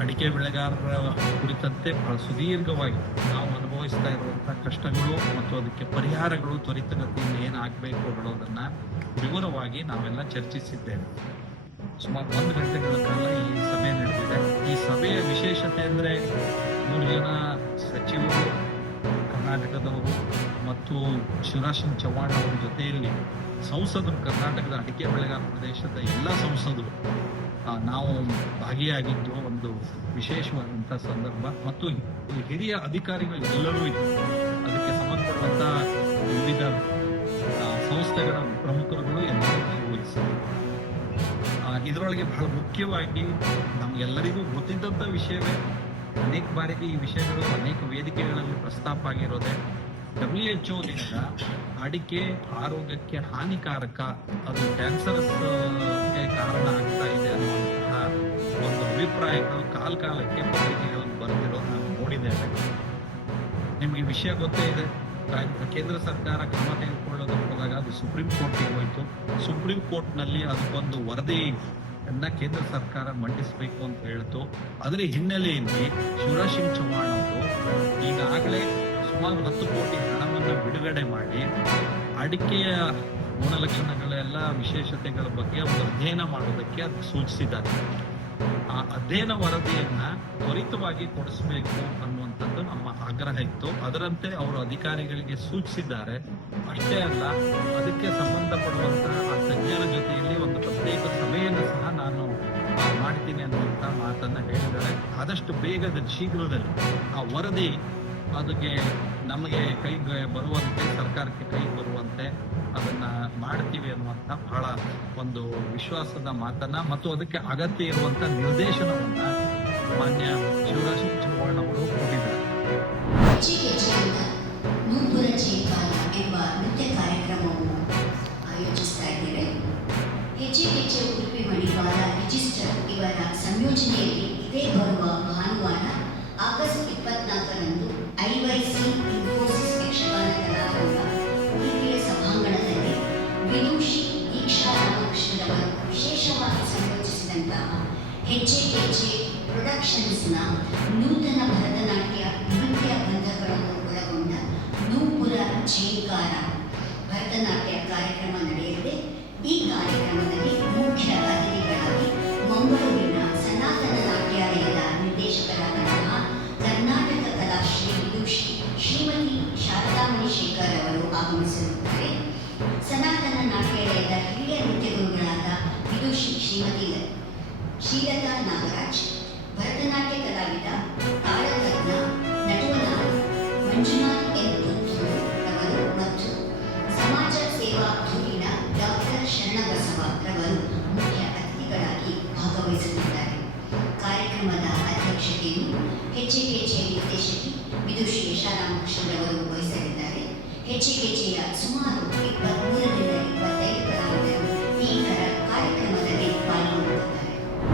ಅಡಿಕೆ ಬೆಳೆಗಾರರ ಕುರಿತಂತೆ ಬಹಳ ಸುದೀರ್ಘವಾಗಿ ನಾವು ಅನುಭವಿಸ್ತಾ ಇರುವಂತಹ ಕಷ್ಟಗಳು ಮತ್ತು ಅದಕ್ಕೆ ಪರಿಹಾರಗಳು ತ್ವರಿತಗತಿಯಲ್ಲಿ ಏನಾಗಬೇಕು ಅನ್ನೋದನ್ನ ವಿವರವಾಗಿ ನಾವೆಲ್ಲ ಚರ್ಚಿಸಿದ್ದೇವೆ. ಸುಮಾರು 1 ಗಂಟೆಗಳ ಕಾಲ ಈ ಸಭೆ ನಡೆದಿದೆ. ಈ ಸಭೆಯ ವಿಶೇಷತೆ ಅಂದರೆ 3 ಜನ ಸಚಿವರು ಕರ್ನಾಟಕದವರು ಮತ್ತು ಶಿವರಾಜ್ ಸಿಂಗ್ ಚೌಹಾಣ್ ಅವರ ಜೊತೆಯಲ್ಲಿ ಸಂಸದರು, ಕರ್ನಾಟಕದ ಅಡಿಕೆ ಬೆಳೆಗಾರ ಪ್ರದೇಶದ ಎಲ್ಲ ಸಂಸದರು ನಾವು ಭಾಗಿಯಾಗಿದ್ದು ಒಂದು ವಿಶೇಷವಾದಂತಹ ಸಂದರ್ಭ. ಮತ್ತು ಹಿರಿಯ ಅಧಿಕಾರಿಗಳು ಎಲ್ಲರೂ ಇದ್ರು. ಅದಕ್ಕೆ ಸಂಬಂಧಪಟ್ಟಂತ ವಿವಿಧ ಸಂಸ್ಥೆಗಳ ಪ್ರಮುಖರುಗಳು ಎಲ್ಲರೂ ಭಾಗವಹಿಸಿದರು. ಇದರೊಳಗೆ ಬಹಳ ಮುಖ್ಯವಾಗಿ ನಮ್ಗೆಲ್ಲರಿಗೂ ಗೊತ್ತಿದ್ದಂಥ ವಿಷಯವೇ, ಅನೇಕ ಬಾರಿಗೆ ಈ ವಿಷಯಗಳು ಅನೇಕ ವೇದಿಕೆಗಳಲ್ಲಿ ಪ್ರಸ್ತಾಪ ಆಗಿರೋದೆ. WHO ದಿಂದ ಅಡಿಕೆ ಆರೋಗ್ಯಕ್ಕೆ ಹಾನಿಕಾರಕ, ಅದು ಕ್ಯಾನ್ಸರ್ಸ್ ಕಾರಣ ಆಗ್ತಾ ಇದೆ ಅನ್ನುವಂತಹ ಒಂದು ಅಭಿಪ್ರಾಯಗಳು ಕಾಲಕ್ಕೆ ಪತ್ರಿಕೆಗಳಲ್ಲಿ ಬರೆದಿರೋದು ನಾವು ನೋಡಿದ್ದೇವೆ. ನಿಮಗೆ ವಿಷಯ ಗೊತ್ತೇ ಇದೆ. ಕೇಂದ್ರ ಸರ್ಕಾರ ಕ್ರಮ ತೆಗೆದುಕೊಳ್ಳೋದಕ್ಕೆ ಹೋದಾಗ ಅದು ಸುಪ್ರೀಂ ಕೋರ್ಟ್ಗೆ ಹೋಯಿತು. ಸುಪ್ರೀಂ ಕೋರ್ಟ್ನಲ್ಲಿ ಅದಕ್ಕೊಂದು ವರದಿಯನ್ನ ಕೇಂದ್ರ ಸರ್ಕಾರ ಮಂಡಿಸಬೇಕು ಅಂತ ಹೇಳ್ತು. ಅದರ ಹಿನ್ನೆಲೆಯಲ್ಲಿ ಶಿವರಾಜ್ ಸಿಂಗ್ ಚೌಹಾಣ್ ಅವರು ಈಗಾಗಲೇ ಸುಮಾರು 10 ಕೋಟಿ ಹಣವನ್ನು ಬಿಡುಗಡೆ ಮಾಡಿ ಅಡಿಕೆಯ ಗುಣಲಕ್ಷಣಗಳೆಲ್ಲ ವಿಶೇಷತೆಗಳ ಬಗ್ಗೆ ಒಂದು ಅಧ್ಯಯನ ಮಾಡೋದಕ್ಕೆ ಅದು ಸೂಚಿಸಿದ್ದಾರೆ. ಆ ಅಧ್ಯಯನ ವರದಿಯನ್ನ ತ್ವರಿತವಾಗಿ ಕೊಡಿಸಬೇಕು ಅನ್ನುವಂಥದ್ದು ನಮ್ಮ ಆಗ್ರಹ ಇತ್ತು. ಅದರಂತೆ ಅವರು ಅಧಿಕಾರಿಗಳಿಗೆ ಸೂಚಿಸಿದ್ದಾರೆ. ಅಷ್ಟೇ ಅಲ್ಲ, ಅದಕ್ಕೆ ಸಂಬಂಧಪಡುವಂತಹ ಆ ತಜ್ಞರ ಜೊತೆಯಲ್ಲಿ ಒಂದು ಪ್ರತ್ಯೇಕ ಸಭೆಯನ್ನು ಸಹ ನಾನು ಮಾಡ್ತೀನಿ ಅನ್ನುವಂಥ ಮಾತನ್ನ ಹೇಳಿದ್ದಾರೆ. ಆದಷ್ಟು ಶೀಘ್ರದಲ್ಲಿ ಆ ವರದಿ ಅದಕ್ಕೆ ನಮಗೆ ಕೈಗೆ ಬರುವಂತೆ, ಸರ್ಕಾರಕ್ಕೆ ಕೈ ಬರುವಂತೆ ಅದನ್ನ ಮಾಡ್ತೀವಿ ಅನ್ನುವಂಥ ಬಹಳ ಒಂದು ವಿಶ್ವಾಸದ ಮಾತನ್ನ ಮತ್ತು ಅದಕ್ಕೆ ಅಗತ್ಯ ಇರುವಂತ ನಿರ್ದೇಶನವನ್ನ ಮಾನ್ಯ ಶಿವರಾಜ್ ಸಿಂಗ್ ಚೌಹಾಣ್ ಅವರು ಕೊಟ್ಟಿದ್ದಾರೆ. ನೂಪುರ ಜೇಕಾಲ ಎಂಬ ನೃತ್ಯ ಕಾರ್ಯಕ್ರಮವನ್ನು ಆಯೋಜಿಸ್ತಾ ಇದ್ದೇವೆ. ಹೆಜ್ಜೆ ಉಡುಪಿ ಮಣಿಪಾಲ ರಿಜಿಸ್ಟರ್ ಇವರ ಸಂಯೋಜನೆಯಲ್ಲಿ ಇದೇ ಬರುವ ಭಾನುವಾರ ಆಗಸ್ಟ್ 24ರಂದು IYC ಇನ್ಫೋಸಿಸ್ ಯಕ್ಷಗಾನ ಕಲಾರಂಗ ಉಡುಪಿಯ ಸಭಾಂಗಣದಲ್ಲಿ ವಿದುಷಿ ದೀಕ್ಷಾ ರಾಮಕೃಷ್ಣರವರು ವಿಶೇಷವಾಗಿ ಸಂಯೋಜಿಸಿದಂತಹ ಹೆಜ್ಜೆ ಪ್ರೊಡಕ್ಷನ್ಸ್ನ ನೂತನ ಭರತನಾಟ್ಯ ನೃತ್ಯ ಬಂಧಗಳನ್ನು ಒಳಗೊಂಡ ನೂಪುರ ಝೇಂಕಾರ ಭರತನಾಟ್ಯ ಕಾರ್ಯಕ್ರಮ ನಡೆಯಲಿದೆ. ಈ ಕಾರ್ಯಕ್ರಮದಲ್ಲಿ ಮುಖ್ಯ ಅತಿಥಿಗಳಾಗಿ ಮಂಗಳೂರಿನ ಸನಾತನ ನಾಟ್ಯಾಲಯದ ನಿರ್ದೇಶಕರಾದಂತಹ ಕರ್ನಾಟಕ ಕಲಾಶ್ರೀ ವಿದುಷಿ ಶ್ರೀಮತಿ ಶಾರದಾಮಣಿ ಶೇಖರ್ ಅವರು ಆಗಮಿಸಲಿದ್ದಾರೆ. ಸನಾತನ ನಾಟ್ಯಾಲಯದ ಹಿರಿಯ ನೃತ್ಯ ಗುರುಗಳಾದ ವಿದುಷಿ ಶ್ರೀಮತಿ ಶ್ರೀಲತಾ ನಾಗರಾಜ್, ಭರತನಾಟ್ಯ ಕಲಾವಿದ ತಾಳಕರ್ಣ ನಟುವನಾಳ್ ಮಂಜುನಾಥ್ ಎನ್ ಪುತ್ತೂರು ರವರು ಮತ್ತು ಸಮಾಜ ಸೇವಾ ಧುರೀಣ ಡಾಕ್ಟರ್ ಶರಣಬಸವ ರವರು ಮುಖ್ಯ ಅತಿಥಿಗಳಾಗಿ ಭಾಗವಹಿಸಲಿದ್ದಾರೆ. ಕಾರ್ಯಕ್ರಮದ ಅಧ್ಯಕ್ಷತೆಯನ್ನು ಹೆಜ್ಜೆ ನಿರ್ದೇಶಕಿ ವಿದುಷಿ ಯಶಾ ರಾಮಕೃಷ್ಣರವರು ವಹಿಸಲಿದ್ದಾರೆ. ಹೆಜ್ಜೆಯ ಸುಮಾರು 23